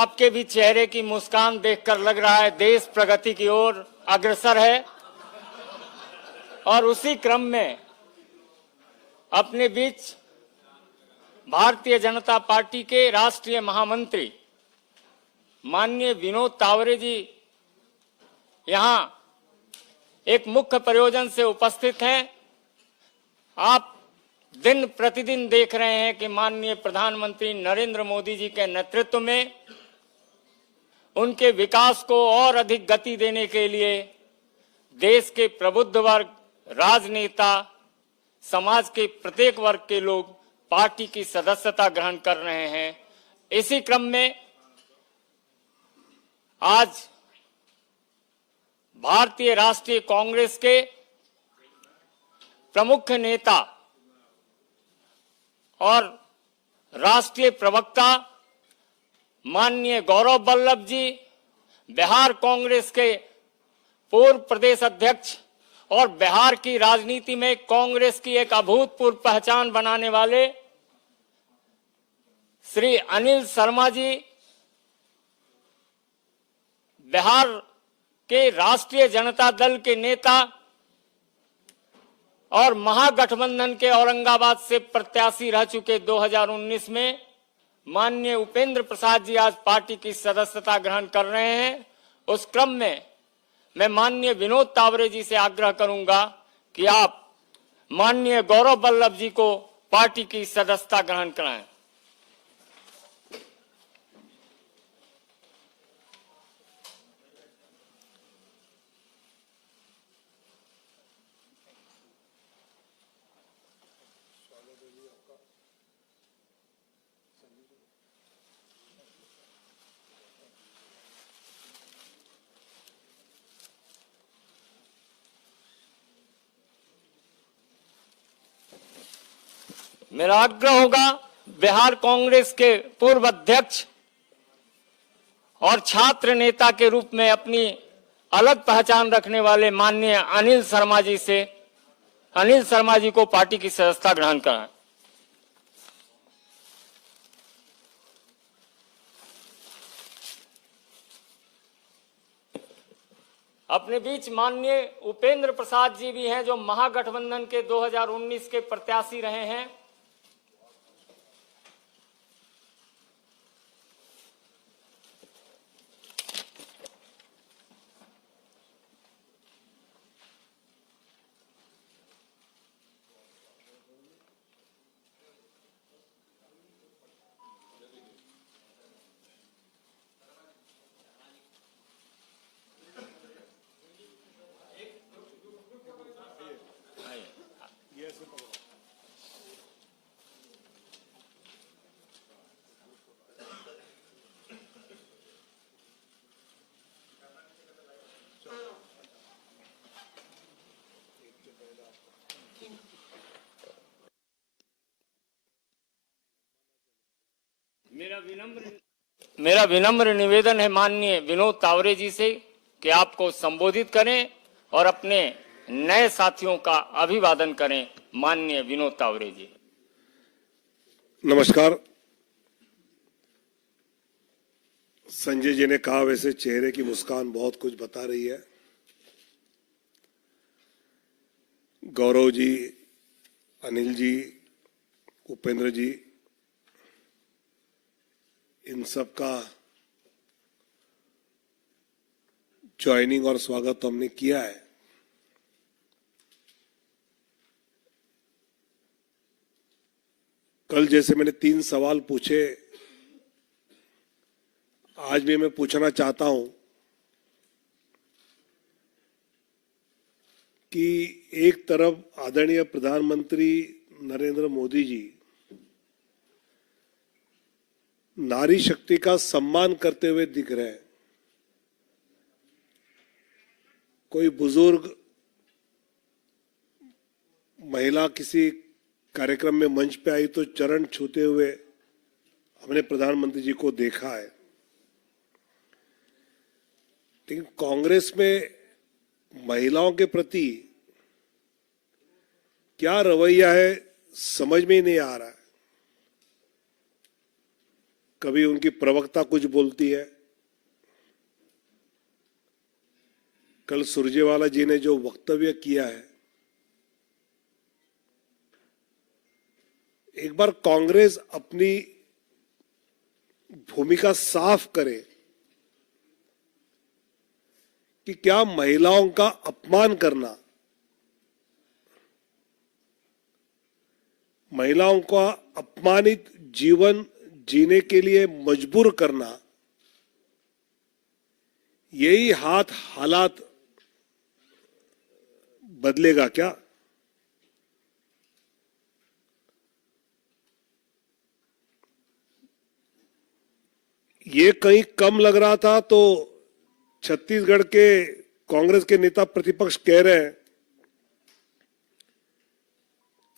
आपके भी चेहरे की मुस्कान देखकर लग रहा है देश प्रगति की ओर अग्रसर है। और उसी क्रम में अपने बीच भारतीय जनता पार्टी के राष्ट्रीय महामंत्री माननीय विनोद तावरे जी यहां एक मुख्य प्रयोजन से उपस्थित हैं। आप दिन प्रतिदिन देख रहे हैं कि माननीय प्रधानमंत्री नरेंद्र मोदी जी के नेतृत्व में उनके विकास को और अधिक गति देने के लिए देश के प्रबुद्ध वर्ग, राजनेता, समाज के प्रत्येक वर्ग के लोग पार्टी की सदस्यता ग्रहण कर रहे हैं। इसी क्रम में आज भारतीय राष्ट्रीय कांग्रेस के प्रमुख नेता और राष्ट्रीय प्रवक्ता माननीय गौरव वल्लभ जी, बिहार कांग्रेस के पूर्व प्रदेश अध्यक्ष और बिहार की राजनीति में कांग्रेस की एक अभूतपूर्व पहचान बनाने वाले श्री अनिल शर्मा जी, बिहार के राष्ट्रीय जनता दल के नेता और महागठबंधन के औरंगाबाद से प्रत्याशी रह चुके 2019 में माननीय उपेंद्र प्रसाद जी आज पार्टी की सदस्यता ग्रहण कर रहे हैं। उस क्रम में मैं माननीय विनोद तावरे जी से आग्रह करूंगा कि आप माननीय गौरव वल्लभ जी को पार्टी की सदस्यता ग्रहण कराएं। मेरा आग्रह होगा बिहार कांग्रेस के पूर्व अध्यक्ष और छात्र नेता के रूप में अपनी अलग पहचान रखने वाले माननीय अनिल शर्मा जी को पार्टी की सदस्यता ग्रहण कराएं। अपने बीच माननीय उपेंद्र प्रसाद जी भी हैं जो महागठबंधन के 2019 के प्रत्याशी रहे हैं। मेरा विनम्र निवेदन है माननीय विनोद तावरे जी से कि आपको संबोधित करें और अपने नए साथियों का अभिवादन करें। माननीय विनोद तावरे जी। नमस्कार। संजय जी ने कहा वैसे चेहरे की मुस्कान बहुत कुछ बता रही है। गौरव जी, अनिल जी, उपेंद्र जी, इन सब का ज्वाइनिंग और स्वागत तो हमने किया है। कल जैसे मैंने 3 सवाल पूछे, आज भी मैं पूछना चाहता हूं कि एक तरफ आदरणीय प्रधानमंत्री नरेंद्र मोदी जी नारी शक्ति का सम्मान करते हुए दिख रहे हैं। कोई बुजुर्ग महिला किसी कार्यक्रम में मंच पे आई तो चरण छूते हुए हमने प्रधानमंत्री जी को देखा है। लेकिन कांग्रेस में महिलाओं के प्रति क्या रवैया है समझ में ही नहीं आ रहा है। कभी उनकी प्रवक्ता कुछ बोलती है। कल सुरजेवाला जी ने जो वक्तव्य किया है, एक बार कांग्रेस अपनी भूमिका साफ करे कि क्या महिलाओं का अपमान करना, महिलाओं का अपमानित जीवन जीने के लिए मजबूर करना, यही हालात बदलेगा क्या? ये कहीं कम लग रहा था तो छत्तीसगढ़ के कांग्रेस के नेता प्रतिपक्ष कह रहे हैं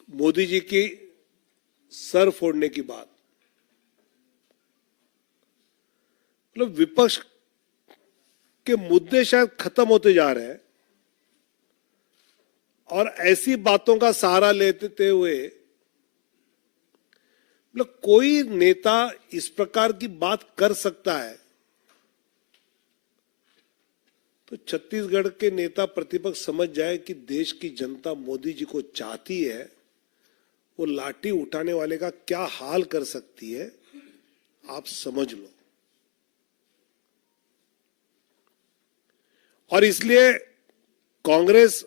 मोदी जी की सर फोड़ने की बात। मतलब विपक्ष के मुद्दे शायद खत्म होते जा रहे हैं और ऐसी बातों का सहारा लेते हुए मतलब कोई नेता इस प्रकार की बात कर सकता है तो छत्तीसगढ़ के नेता प्रतिपक्ष समझ जाए कि देश की जनता मोदी जी को चाहती है, वो लाठी उठाने वाले का क्या हाल कर सकती है, आप समझ लो। और इसलिए कांग्रेस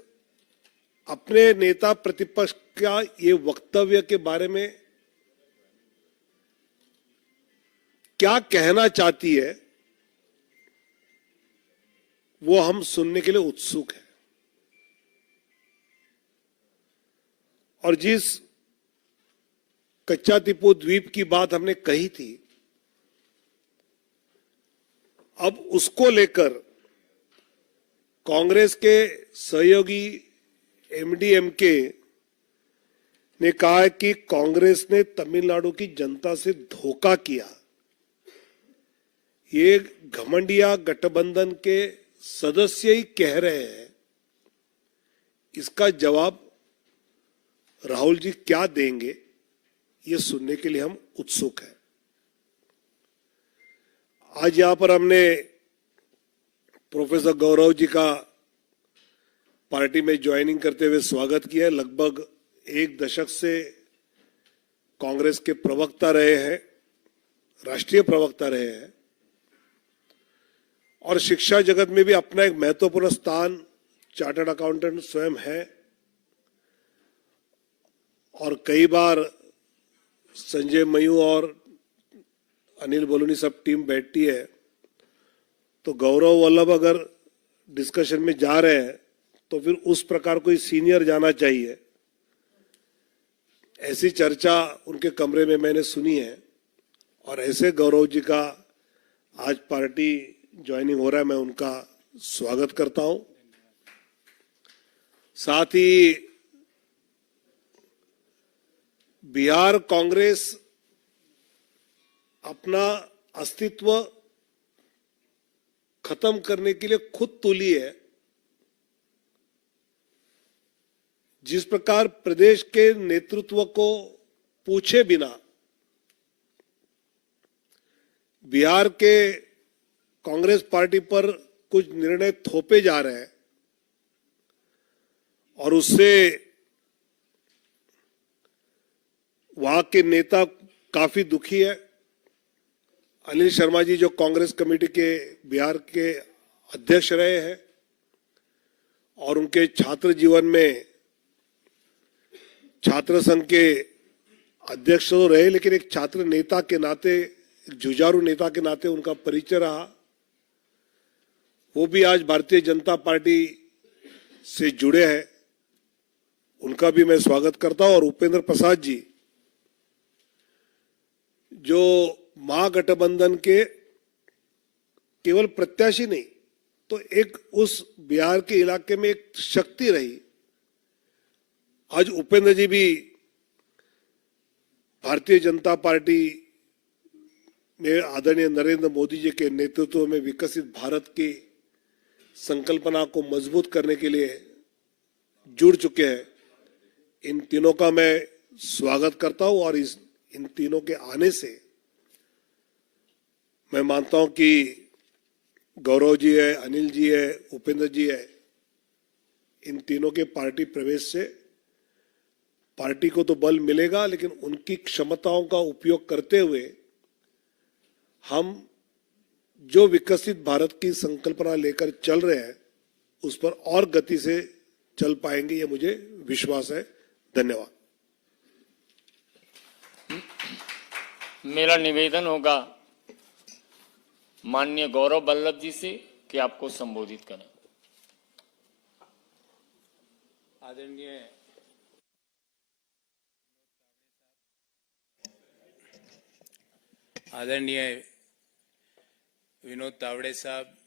अपने नेता प्रतिपक्ष का ये वक्तव्य के बारे में क्या कहना चाहती है वो हम सुनने के लिए उत्सुक हैं। और जिस कच्चा टीपू द्वीप की बात हमने कही थी, अब उसको लेकर कांग्रेस के सहयोगी एमडीएमके ने कहा है कि कांग्रेस ने तमिलनाडु की जनता से धोखा किया। ये घमंडिया गठबंधन के सदस्य ही कह रहे हैं। इसका जवाब राहुल जी क्या देंगे, ये सुनने के लिए हम उत्सुक हैं। आज यहां पर हमने प्रोफेसर गौरव जी का पार्टी में ज्वाइनिंग करते हुए स्वागत किया। लगभग एक दशक से कांग्रेस के प्रवक्ता रहे हैं, राष्ट्रीय प्रवक्ता रहे हैं और शिक्षा जगत में भी अपना एक महत्वपूर्ण स्थान चार्टर्ड अकाउंटेंट स्वयं है। और कई बार संजय मयू और अनिल बलूनी सब टीम बैठती है तो गौरव वल्लभ अगर डिस्कशन में जा रहे हैं तो फिर उस प्रकार कोई सीनियर जाना चाहिए। ऐसी चर्चा उनके कमरे में मैंने सुनी है और ऐसे गौरव जी का आज पार्टी ज्वाइनिंग हो रहा है, मैं उनका स्वागत करता हूं। साथ ही बिहार कांग्रेस अपना अस्तित्व खत्म करने के लिए खुद तुली है। जिस प्रकार प्रदेश के नेतृत्व को पूछे बिना बिहार के कांग्रेस पार्टी पर कुछ निर्णय थोपे जा रहे हैं और उससे वहां के नेता काफी दुखी है। अनिल शर्मा जी जो कांग्रेस कमेटी के बिहार के अध्यक्ष रहे हैं और उनके छात्र जीवन में छात्र संघ के अध्यक्ष तो रहे, लेकिन एक छात्र नेता के नाते, एक जुझारू नेता के नाते उनका परिचय रहा। वो भी आज भारतीय जनता पार्टी से जुड़े हैं, उनका भी मैं स्वागत करता हूं। और उपेंद्र प्रसाद जी जो महागठबंधन के केवल प्रत्याशी नहीं तो एक उस बिहार के इलाके में एक शक्ति रही। आज उपेंद्र जी भी भारतीय जनता पार्टी में आदरणीय नरेंद्र मोदी जी के नेतृत्व में विकसित भारत की संकल्पना को मजबूत करने के लिए जुड़ चुके हैं। इन तीनों का मैं स्वागत करता हूं और इन तीनों के आने से मैं मानता हूं कि गौरव जी है, अनिल जी है, उपेंद्र जी है, इन तीनों के पार्टी प्रवेश से पार्टी को तो बल मिलेगा, लेकिन उनकी क्षमताओं का उपयोग करते हुए हम जो विकसित भारत की संकल्पना लेकर चल रहे हैं उस पर और गति से चल पाएंगे, ये मुझे विश्वास है। धन्यवाद। मेरा निवेदन होगा माननीय गौरव वल्लभ जी से कि आपको संबोधित करें। आदरणीय विनोद तावड़े साहब,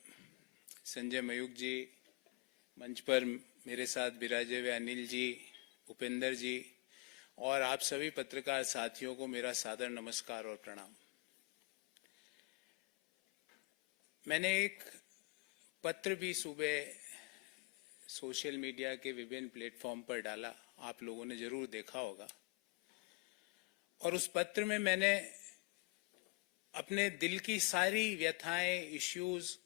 संजय मयूख जी, मंच पर मेरे साथ विराजे हुए अनिल जी, उपेंद्र जी और आप सभी पत्रकार साथियों को मेरा सादर नमस्कार और प्रणाम। मैंने एक पत्र भी सुबह सोशल मीडिया के विभिन्न प्लेटफॉर्म पर डाला, आप लोगों ने जरूर देखा होगा। और उस पत्र में मैंने अपने दिल की सारी व्यथाएं, इश्यूज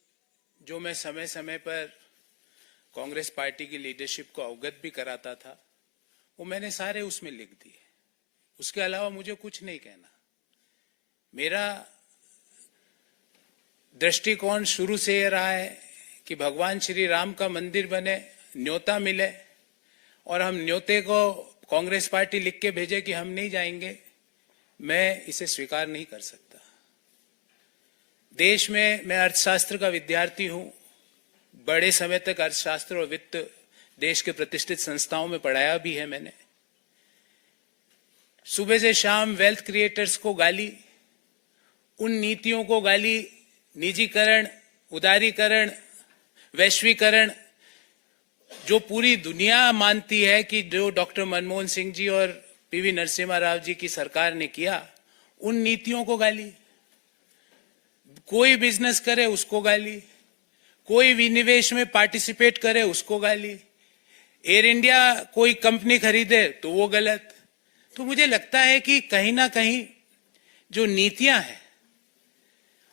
जो मैं समय समय पर कांग्रेस पार्टी की लीडरशिप को अवगत भी कराता था, वो मैंने सारे उसमें लिख दिए। उसके अलावा मुझे कुछ नहीं कहना। मेरा दृष्टिकोण शुरू से ये रहा है कि भगवान श्री राम का मंदिर बने, न्योता मिले और हम न्योते को कांग्रेस पार्टी लिख के भेजे कि हम नहीं जाएंगे, मैं इसे स्वीकार नहीं कर सकता। देश में मैं अर्थशास्त्र का विद्यार्थी हूं, बड़े समय तक अर्थशास्त्र और वित्त देश के प्रतिष्ठित संस्थाओं में पढ़ाया भी है मैंने। सुबह से शाम वेल्थ क्रिएटर्स को गाली, उन नीतियों को गाली, निजीकरण, उदारीकरण, वैश्वीकरण, जो पूरी दुनिया मानती है कि जो डॉक्टर मनमोहन सिंह जी और पीवी नरसिम्हा राव जी की सरकार ने किया, उन नीतियों को गाली। कोई बिजनेस करे उसको गाली, कोई विनिवेश में पार्टिसिपेट करे उसको गाली, एयर इंडिया कोई कंपनी खरीदे तो वो गलत। तो मुझे लगता है कि कहीं ना कहीं जो नीतियां हैं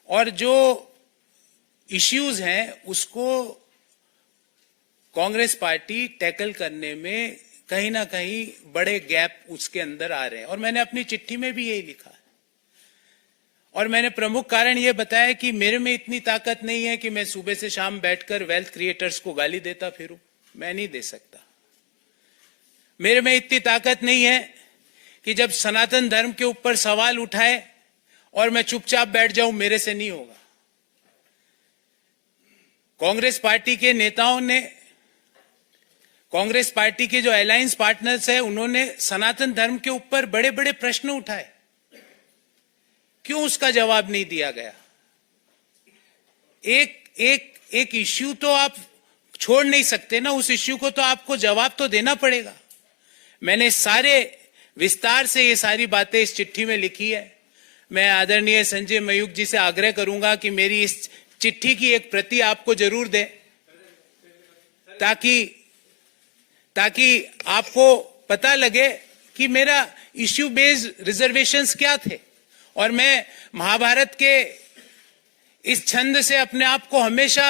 और जो इश्यूज हैं उसको कांग्रेस पार्टी टैकल करने में कहीं ना कहीं बड़े गैप उसके अंदर आ रहे हैं। और मैंने अपनी चिट्ठी में भी यही लिखा है। और मैंने प्रमुख कारण यह बताया कि मेरे में इतनी ताकत नहीं है कि मैं सुबह से शाम बैठकर वेल्थ क्रिएटर्स को गाली देता फिरूं, मैं नहीं दे सकता। मेरे में इतनी ताकत नहीं है कि जब सनातन धर्म के ऊपर सवाल उठाए और मैं चुपचाप बैठ जाऊं, मेरे से नहीं होगा। कांग्रेस पार्टी के नेताओं ने, कांग्रेस पार्टी के जो अलायंस पार्टनर्स हैं, उन्होंने सनातन धर्म के ऊपर बड़े बड़े प्रश्न उठाए, क्यों उसका जवाब नहीं दिया गया? एक इश्यू तो आप छोड़ नहीं सकते ना, उस इश्यू को तो आपको जवाब तो देना पड़ेगा। मैंने सारे विस्तार से ये सारी बातें इस चिट्ठी में लिखी है। मैं आदरणीय संजय मयूख जी से आग्रह करूंगा कि मेरी इस चिट्ठी की एक प्रति आपको जरूर दें, ताकि आपको पता लगे कि मेरा इश्यू बेस्ड रिजर्वेशंस क्या थे। और मैं महाभारत के इस छंद से अपने आप को हमेशा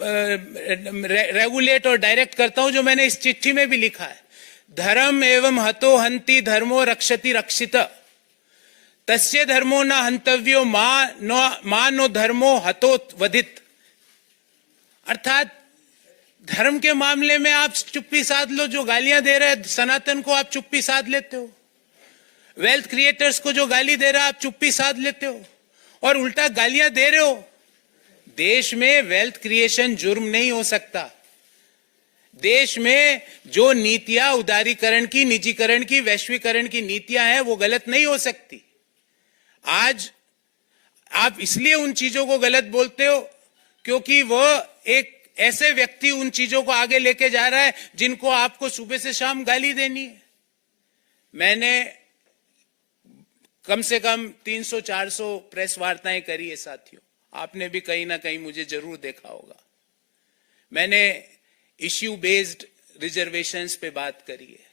रेगुलेट और डायरेक्ट करता हूं, जो मैंने इस चिट्ठी में भी लिखा है। धर्म एवं हतो हंति धर्मो रक्षति रक्षित, तस्य धर्मो न हंतव्यो मा नो धर्मो हतो वधित। अर्थात धर्म के मामले में आप चुप्पी साध लो, जो गालियां दे रहे हैं सनातन को आप चुप्पी साध लेते हो, वेल्थ क्रिएटर्स को जो गाली दे रहा है आप चुप्पी साध लेते हो, और उल्टा गालियां दे रहे हो। देश में वेल्थ क्रिएशन जुर्म नहीं हो सकता। देश में जो नीतियां उदारीकरण की, निजीकरण की, वैश्वीकरण की नीतियां हैं वो गलत नहीं हो सकती। आज आप इसलिए उन चीजों को गलत बोलते हो क्योंकि वो एक ऐसे व्यक्ति उन चीजों को आगे लेके जा रहा है जिनको आपको सुबह से शाम गाली देनी है। मैंने कम से कम 300-400 प्रेस वार्ताएं करी है साथियों, आपने भी कहीं ना कहीं मुझे जरूर देखा होगा। मैंने इश्यू बेस्ड रिजर्वेशंस पे बात करी है,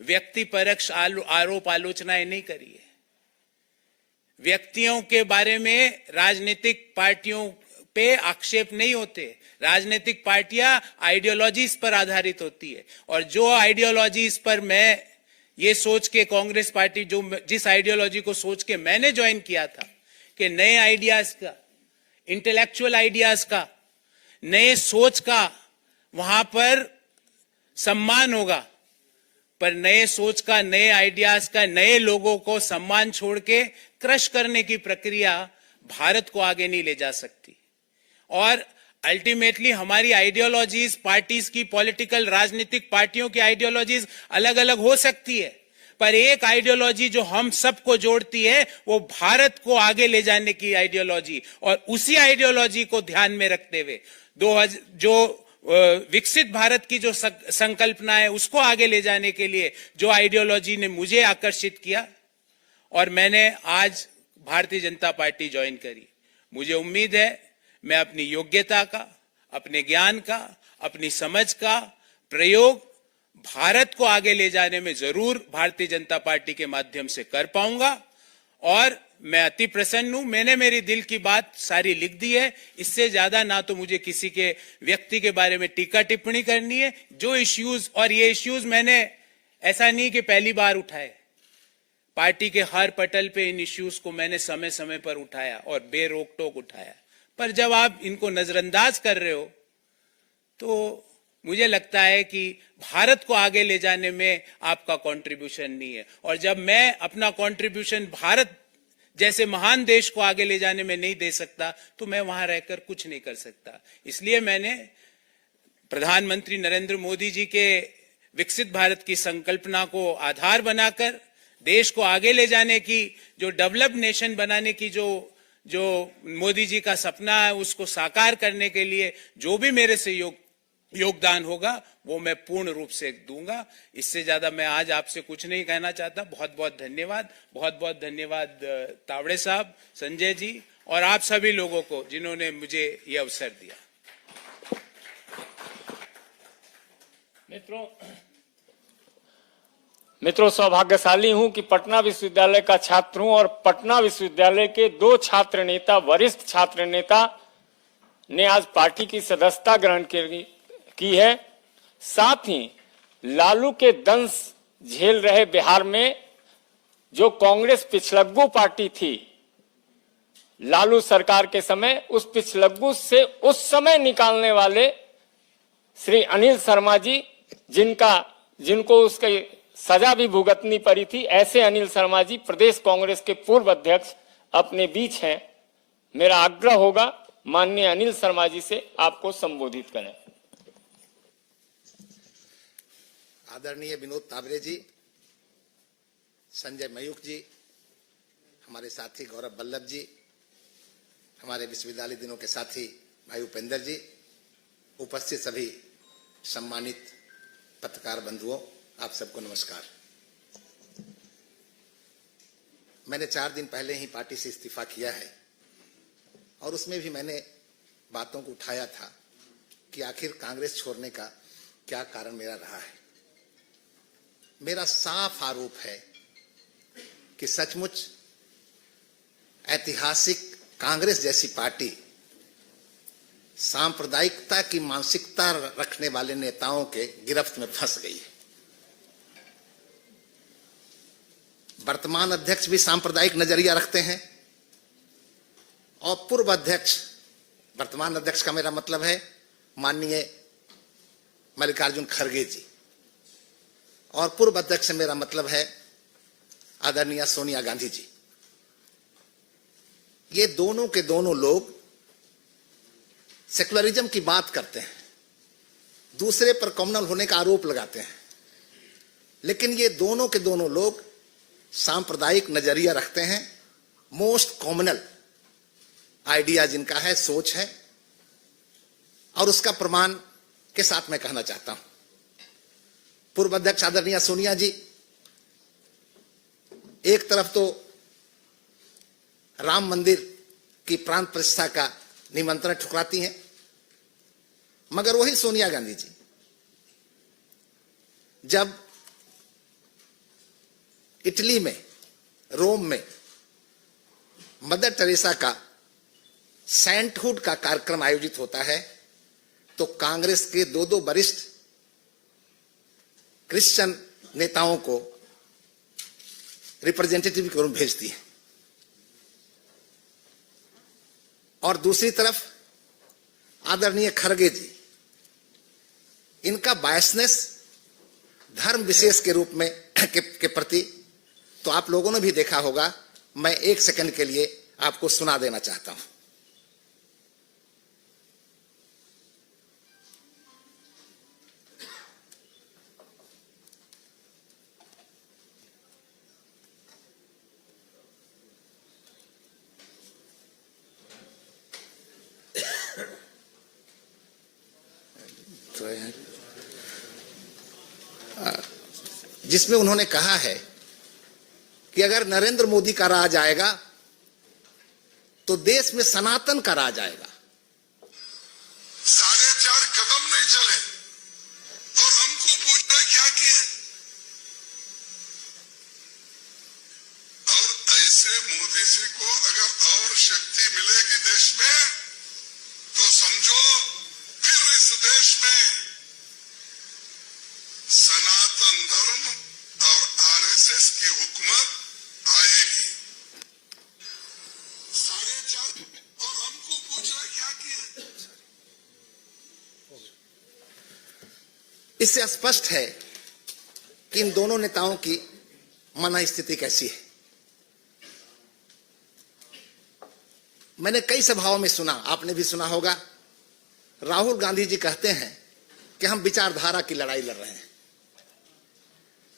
व्यक्ति परक्ष आरोप आलोचनाएं नहीं करी है। व्यक्तियों के बारे में राजनीतिक पार्टियों पे आक्षेप नहीं होते। राजनीतिक पार्टियां आइडियोलॉजीज पर आधारित होती है, और जो आइडियोलॉजीज पर मैं ये सोच के कांग्रेस पार्टी, जो जिस आइडियोलॉजी को सोच के मैंने ज्वाइन किया था कि नए आइडियाज का, इंटेलेक्चुअल आइडियाज का, नए सोच का वहां पर सम्मान होगा, पर नए सोच का, नए आइडियाज का, नए लोगों को सम्मान छोड़ के क्रश करने की प्रक्रिया भारत को आगे नहीं ले जा सकती। और अल्टीमेटली हमारी आइडियोलॉजीज, पार्टीज की, पॉलिटिकल राजनीतिक पार्टियों की आइडियोलॉजीज अलग अलग हो सकती है, पर एक आइडियोलॉजी जो हम सबको जोड़ती है वो भारत को आगे ले जाने की आइडियोलॉजी, और उसी आइडियोलॉजी को ध्यान में रखते हुए जो विकसित भारत की जो संकल्पना है उसको आगे ले जाने के लिए जो आइडियोलॉजी ने मुझे आकर्षित किया, और मैंने आज भारतीय जनता पार्टी ज्वाइन करी। मुझे उम्मीद है मैं अपनी योग्यता का, अपने ज्ञान का, अपनी समझ का प्रयोग भारत को आगे ले जाने में जरूर भारतीय जनता पार्टी के माध्यम से कर पाऊंगा, और मैं अति प्रसन्न हूं। मैंने मेरी दिल की बात सारी लिख दी है, इससे ज्यादा ना तो मुझे किसी के व्यक्ति के बारे में टीका टिप्पणी करनी है। जो इश्यूज, और ये इश्यूज मैंने ऐसा नहीं कि पहली बार उठाए, पार्टी के हर पटल पे इन इश्यूज को मैंने समय समय पर उठाया और बेरोक टोक उठाया, पर जब आप इनको नजरअंदाज कर रहे हो तो मुझे लगता है कि भारत को आगे ले जाने में आपका कंट्रीब्यूशन नहीं है, और जब मैं अपना कंट्रीब्यूशन भारत जैसे महान देश को आगे ले जाने में नहीं दे सकता तो मैं वहां रहकर कुछ नहीं कर सकता। इसलिए मैंने प्रधानमंत्री नरेंद्र मोदी जी के विकसित भारत की संकल्पना को आधार बनाकर देश को आगे ले जाने की, जो डेवलप्ड नेशन बनाने की जो मोदी जी का सपना है, उसको साकार करने के लिए जो भी मेरे से योगदान होगा वो मैं पूर्ण रूप से दूंगा। इससे ज्यादा मैं आज आपसे कुछ नहीं कहना चाहता। बहुत बहुत धन्यवाद, बहुत बहुत धन्यवाद तावड़े साहब, संजय जी और आप सभी लोगों को जिन्होंने मुझे ये अवसर दिया। मित्रों, सौभाग्यशाली हूं कि पटना विश्वविद्यालय का छात्र हूं और पटना विश्वविद्यालय के 2 छात्र नेता, वरिष्ठ छात्र नेता ने आज पार्टी की सदस्यता ग्रहण की है। साथ ही लालू के दंश झेल रहे बिहार में जो कांग्रेस पिछलग्गू पार्टी थी लालू सरकार के समय, उस पिछलग्गू से उस समय निकालने वाले श्री अनिल शर्मा जी, जिनको उसकी सजा भी भुगतनी पड़ी थी, ऐसे अनिल शर्मा जी प्रदेश कांग्रेस के पूर्व अध्यक्ष अपने बीच हैं। मेरा आग्रह होगा माननीय अनिल शर्मा जी से आपको संबोधित करें। आदरणीय विनोद तावड़े जी, संजय मयूख जी, हमारे साथी गौरव बल्लभ जी, हमारे विश्वविद्यालय दिनों के साथी भाई उपेंद्र जी, उपस्थित सभी सम्मानित पत्रकार बंधुओं, आप सबको नमस्कार। मैंने 4 दिन पहले ही पार्टी से इस्तीफा किया है और उसमें भी मैंने बातों को उठाया था कि आखिर कांग्रेस छोड़ने का क्या कारण मेरा रहा है। मेरा साफ आरोप है कि सचमुच ऐतिहासिक कांग्रेस जैसी पार्टी सांप्रदायिकता की मानसिकता रखने वाले नेताओं के गिरफ्त में फंस गई है। वर्तमान अध्यक्ष भी सांप्रदायिक नजरिया रखते हैं और पूर्व अध्यक्ष, वर्तमान अध्यक्ष का मेरा मतलब है माननीय मल्लिकार्जुन खड़गे जी, और पूर्व अध्यक्ष से मेरा मतलब है आदरणीय सोनिया गांधी जी। ये दोनों के दोनों लोग सेकुलरिज्म की बात करते हैं, दूसरे पर कम्युनल होने का आरोप लगाते हैं, लेकिन ये दोनों के दोनों लोग सांप्रदायिक नजरिया रखते हैं। मोस्ट कॉमनल आइडिया जिनका है, सोच है, और उसका प्रमाण के साथ मैं कहना चाहता हूं। पूर्व अध्यक्ष आदरणीय सोनिया जी एक तरफ तो राम मंदिर की प्राण प्रतिष्ठा का निमंत्रण ठुकराती हैं, मगर वही सोनिया गांधी जी जब इटली में, रोम में मदर टेरेसा का सेंटहुड का कार्यक्रम आयोजित होता है तो कांग्रेस के दो वरिष्ठ क्रिश्चियन नेताओं को रिप्रेजेंटेटिव के रूप में भेजती है, और दूसरी तरफ आदरणीय खड़गे जी, इनका बायसनेस धर्म विशेष के रूप में के प्रति तो आप लोगों ने भी देखा होगा। मैं 1 सेकंड के लिए आपको सुना देना चाहता हूं। जिसमें उन्होंने कहा है कि अगर नरेंद्र मोदी का राज आएगा तो देश में सनातन का राज आएगा। 4.5 कदम नहीं चले और हमको पूछना क्या किए। और ऐसे मोदी जी को अगर और शक्ति मिलेगी देश में तो समझो फिर इस देश में सनातन धर्म और आरएसएस की हुकूमत आएगी। 4.5 और हमको पूछना क्या किए। इससे स्पष्ट है कि इन दोनों नेताओं की मन स्थिति कैसी है। मैंने कई सभाओं में सुना, आपने भी सुना होगा, राहुल गांधी जी कहते हैं कि हम विचारधारा की लड़ाई लड़ रहे हैं।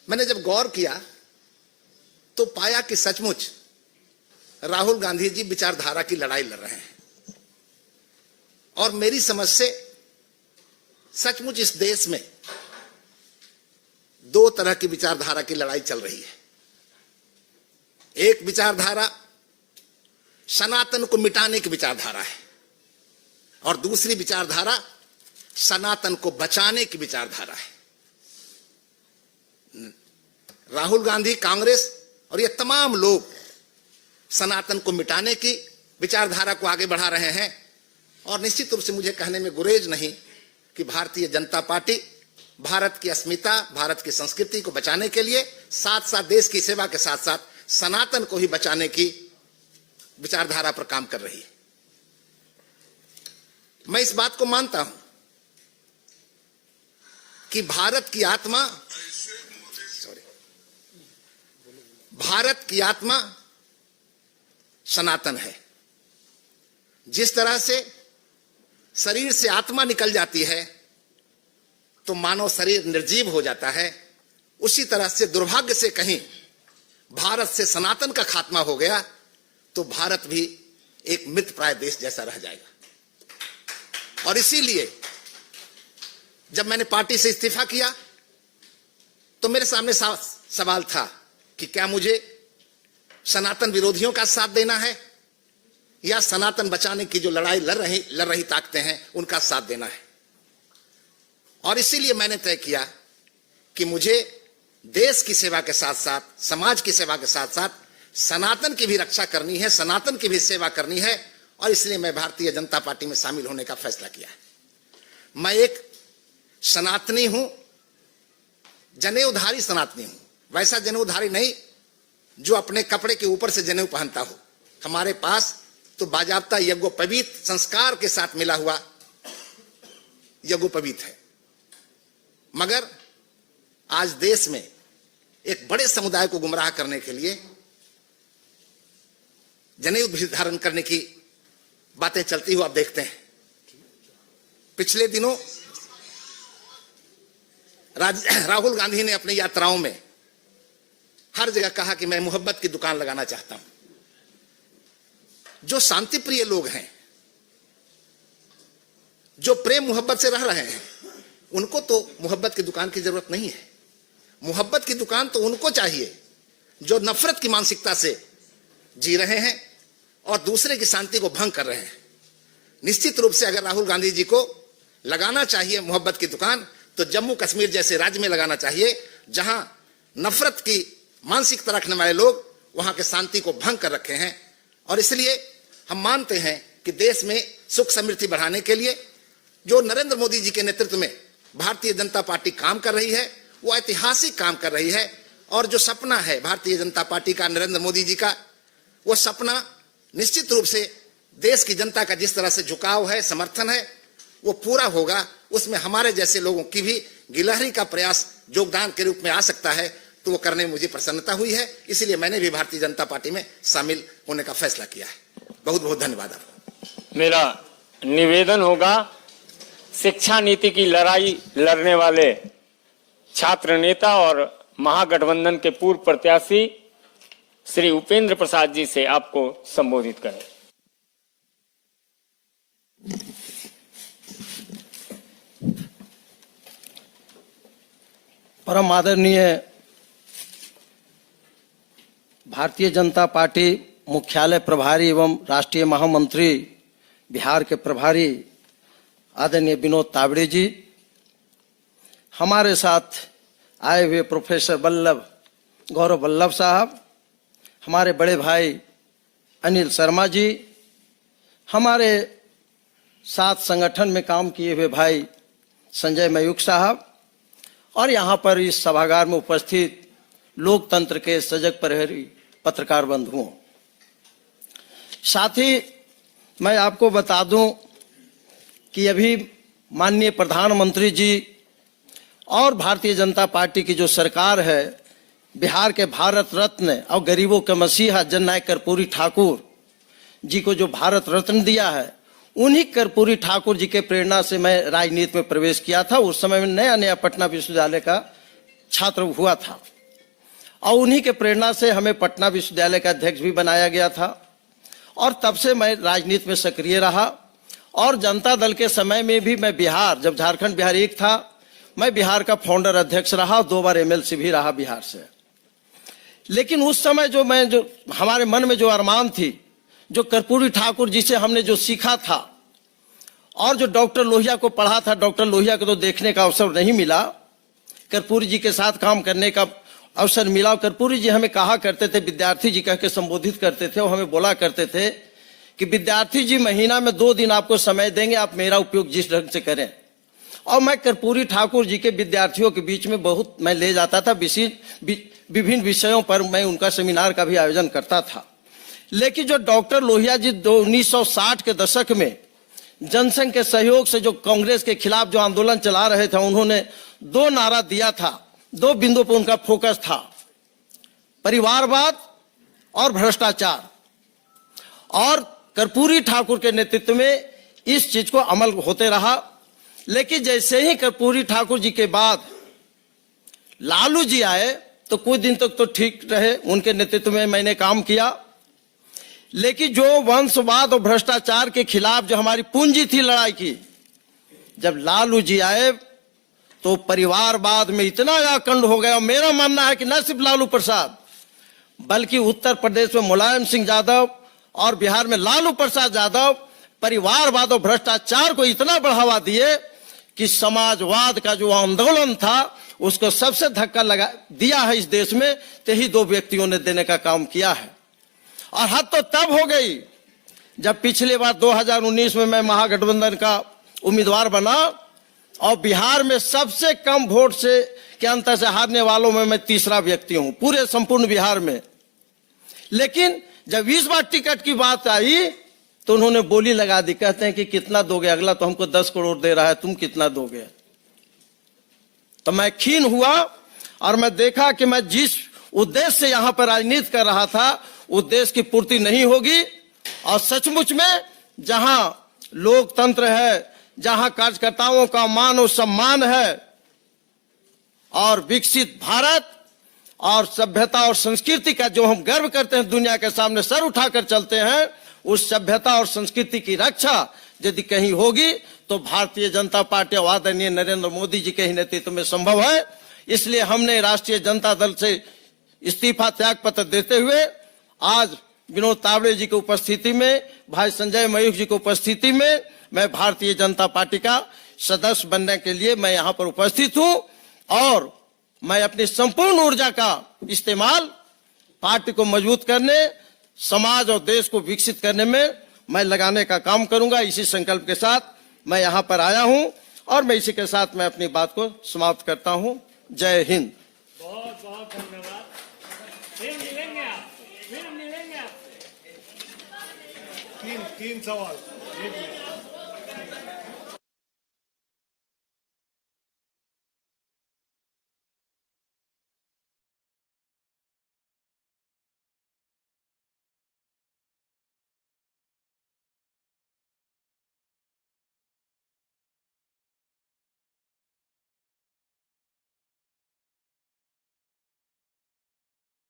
मैंने जब गौर किया तो पाया कि सचमुच राहुल गांधी जी विचारधारा की लड़ाई लड़ रहे हैं, और मेरी समझ से सचमुच इस देश में 2 तरह की विचारधारा की लड़ाई चल रही है। एक विचारधारा सनातन को मिटाने की विचारधारा है, और दूसरी विचारधारा सनातन को बचाने की विचारधारा है। राहुल गांधी, कांग्रेस और ये तमाम लोग सनातन को मिटाने की विचारधारा को आगे बढ़ा रहे हैं, और निश्चित रूप से मुझे कहने में गुरेज नहीं कि भारतीय जनता पार्टी भारत की अस्मिता, भारत की संस्कृति को बचाने के लिए साथ साथ देश की सेवा के साथ साथ सनातन को ही बचाने की विचारधारा पर काम कर रही है। मैं इस बात को मानता हूं कि भारत की आत्मा सनातन है। जिस तरह से शरीर से आत्मा निकल जाती है तो मानव शरीर निर्जीव हो जाता है, उसी तरह से दुर्भाग्य से कहीं भारत से सनातन का खात्मा हो गया तो भारत भी एक मृतप्राय देश जैसा रह जाएगा। और इसीलिए जब मैंने पार्टी से इस्तीफा किया तो मेरे सामने सवाल था कि क्या मुझे सनातन विरोधियों का साथ देना है या सनातन बचाने की जो लड़ाई लड़ रही ताकतें हैं उनका साथ देना है। और इसीलिए मैंने तय किया कि मुझे देश की सेवा के साथ साथ, समाज की सेवा के साथ साथ सनातन की भी रक्षा करनी है, सनातन की भी सेवा करनी है, और इसलिए मैं भारतीय जनता पार्टी में शामिल होने का फैसला किया है। मैं एक सनातनी हूं, जनेऊधारी सनातनी हूं, वैसा जनेऊधारी नहीं जो अपने कपड़े के ऊपर से जनेऊ पहनता हो। हमारे पास तो बाजाबता यज्ञोपवीत संस्कार के साथ मिला हुआ यज्ञोपवीत है। मगर आज देश में एक बड़े समुदाय को गुमराह करने के लिए जनेऊ धारण करने की बातें चलती हुई आप देखते हैं। पिछले दिनों राहुल गांधी ने अपनी यात्राओं में हर जगह कहा कि मैं मोहब्बत की दुकान लगाना चाहता हूं। जो शांति प्रिय लोग हैं, जो प्रेम मोहब्बत से रह रहे हैं, उनको तो मोहब्बत की दुकान की जरूरत नहीं है। मोहब्बत की दुकान तो उनको चाहिए जो नफरत की मानसिकता से जी रहे हैं और दूसरे की शांति को भंग कर रहे हैं। निश्चित रूप से अगर राहुल गांधी जी को लगाना चाहिए मोहब्बत की दुकान तो जम्मू कश्मीर जैसे राज्य में लगाना चाहिए, जहां नफरत की मानसिकता रखने वाले लोग वहां के शांति को भंग कर रखे हैं और इसलिए हम मानते हैं कि देश में सुख समृद्धि बढ़ाने के लिए जो नरेंद्र मोदी जी के नेतृत्व में भारतीय जनता पार्टी काम कर रही है, वो ऐतिहासिक काम कर रही है। और जो सपना है भारतीय जनता पार्टी का, नरेंद्र मोदी जी का, वो सपना निश्चित रूप से देश की जनता का जिस तरह से झुकाव है, समर्थन है, वो पूरा होगा। उसमें हमारे जैसे लोगों की भी गिलहरी का प्रयास योगदान के रूप में आ सकता है, तो वो करने में मुझे प्रसन्नता हुई है। इसलिए मैंने भी भारतीय जनता पार्टी में शामिल होने का फैसला किया है। बहुत बहुत धन्यवाद आपको। मेरा निवेदन होगा, शिक्षा नीति की लड़ाई लड़ने वाले छात्र नेता और महागठबंधन के पूर्व प्रत्याशी श्री उपेंद्र प्रसाद जी से आपको संबोधित करें। परम आदरणीय भारतीय जनता पार्टी मुख्यालय प्रभारी एवं राष्ट्रीय महामंत्री बिहार के प्रभारी आदरणीय विनोद तावड़े जी, हमारे साथ आए हुए प्रोफेसर गौरव वल्लभ साहब, हमारे बड़े भाई अनिल शर्मा जी, हमारे साथ संगठन में काम किए हुए भाई संजय मयूख साहब, और यहाँ पर इस सभागार में उपस्थित लोकतंत्र के सजग प्रहरी पत्रकार बंधुओं, साथ ही मैं आपको बता दूं कि अभी माननीय प्रधानमंत्री जी और भारतीय जनता पार्टी की जो सरकार है, बिहार के भारत रत्न और गरीबों के मसीहा जननायक कर्पूरी ठाकुर जी को जो भारत रत्न दिया है, उन्हीं कर्पूरी ठाकुर जी के प्रेरणा से मैं राजनीति में प्रवेश किया था। उस समय में नया पटना विश्वविद्यालय का छात्र हुआ था और उन्हीं के प्रेरणा से हमें पटना विश्वविद्यालय का अध्यक्ष भी बनाया गया था और तब से मैं राजनीति में सक्रिय रहा। और जनता दल के समय में भी मैं बिहार, जब झारखंड बिहार एक था, मैं बिहार का फाउंडर अध्यक्ष रहा, 2 बार एमएलसी भी रहा बिहार से। लेकिन उस समय जो हमारे मन में जो अरमान थी, जो कर्पूरी ठाकुर जी से हमने जो सीखा था और जो डॉक्टर लोहिया को पढ़ा था, डॉक्टर लोहिया को तो देखने का अवसर नहीं मिला, कर्पूरी जी के साथ काम करने का अवसर मिला। कर्पूरी जी हमें कहा करते थे, विद्यार्थी जी कह के संबोधित करते थे और हमें बोला करते थे कि विद्यार्थी जी महीना में 2 दिन आपको समय देंगे, आप मेरा उपयोग जिस ढंग से करें। और मैं कर्पूरी ठाकुर जी के विद्यार्थियों के बीच में बहुत मैं ले जाता था, विभिन्न विषयों पर मैं उनका सेमिनार का भी आयोजन करता था। लेकिन जो डॉक्टर लोहिया जी 1960 के दशक में जनसंघ के सहयोग से जो कांग्रेस के खिलाफ जो आंदोलन चला रहे थे, उन्होंने 2 नारा दिया था, 2 बिंदु पर उनका फोकस था, परिवारवाद और भ्रष्टाचार। और कर्पूरी ठाकुर के नेतृत्व में इस चीज को अमल होते रहा। लेकिन जैसे ही कर्पूरी ठाकुर जी के बाद लालू जी आए तो कुछ दिन तक तो ठीक रहे, उनके नेतृत्व में मैंने काम किया। लेकिन जो वंशवाद और भ्रष्टाचार के खिलाफ जो हमारी पूंजी थी लड़ाई की, जब लालू जी आए तो परिवारवाद में इतना अखंड हो गया। मेरा मानना है कि न सिर्फ लालू प्रसाद बल्कि उत्तर प्रदेश में मुलायम सिंह यादव और बिहार में लालू प्रसाद यादव परिवारवाद और भ्रष्टाचार को इतना बढ़ावा दिए कि समाजवाद का जो आंदोलन था उसको सबसे धक्का लगा दिया है इस देश में, तो ही 2 व्यक्तियों ने देने का काम किया है। और हद तो तब हो गई जब पिछली बार 2019 में मैं महागठबंधन का उम्मीदवार बना और बिहार में सबसे कम वोट से के अंतर से हारने वालों में मैं 3रा व्यक्ति हूं पूरे संपूर्ण बिहार में। लेकिन जब इस बार टिकट की बात आई तो उन्होंने बोली लगा दी, कहते हैं कि कितना दोगे, अगला तो हमको 10 करोड़ दे रहा है, तुम कितना दोगे। तो मैं खीन हुआ और मैं देखा कि मैं जिस उद्देश्य से यहां पर राजनीति कर रहा था उद्देश्य की पूर्ति नहीं होगी। और सचमुच में जहां लोकतंत्र है, जहां कार्यकर्ताओं का मान और सम्मान है और विकसित भारत और सभ्यता और संस्कृति का जो हम गर्व करते हैं, दुनिया के सामने सर उठाकर चलते हैं, उस सभ्यता और संस्कृति की रक्षा यदि कहीं होगी तो भारतीय जनता पार्टी और आदरणीय नरेंद्र मोदी जी के ही नेतृत्व में संभव है। इसलिए हमने राष्ट्रीय जनता दल से इस्तीफा त्याग पत्र देते हुए आज विनोद तावड़े जी की उपस्थिति में, भाई संजय मयूख जी की उपस्थिति में मैं भारतीय जनता पार्टी का सदस्य बनने के लिए मैं यहाँ पर उपस्थित हूँ और मैं अपनी संपूर्ण ऊर्जा का इस्तेमाल पार्टी को मजबूत करने, समाज और देश को विकसित करने में मैं लगाने का काम करूंगा। इसी संकल्प के साथ मैं यहां पर आया हूं और मैं इसी के साथ मैं अपनी बात को समाप्त करता हूं। जय हिंद। बहुत बहुत धन्यवाद। फिर मिलेंगे आपसे, फिर मिलेंगे आपसे। तीन सवाल।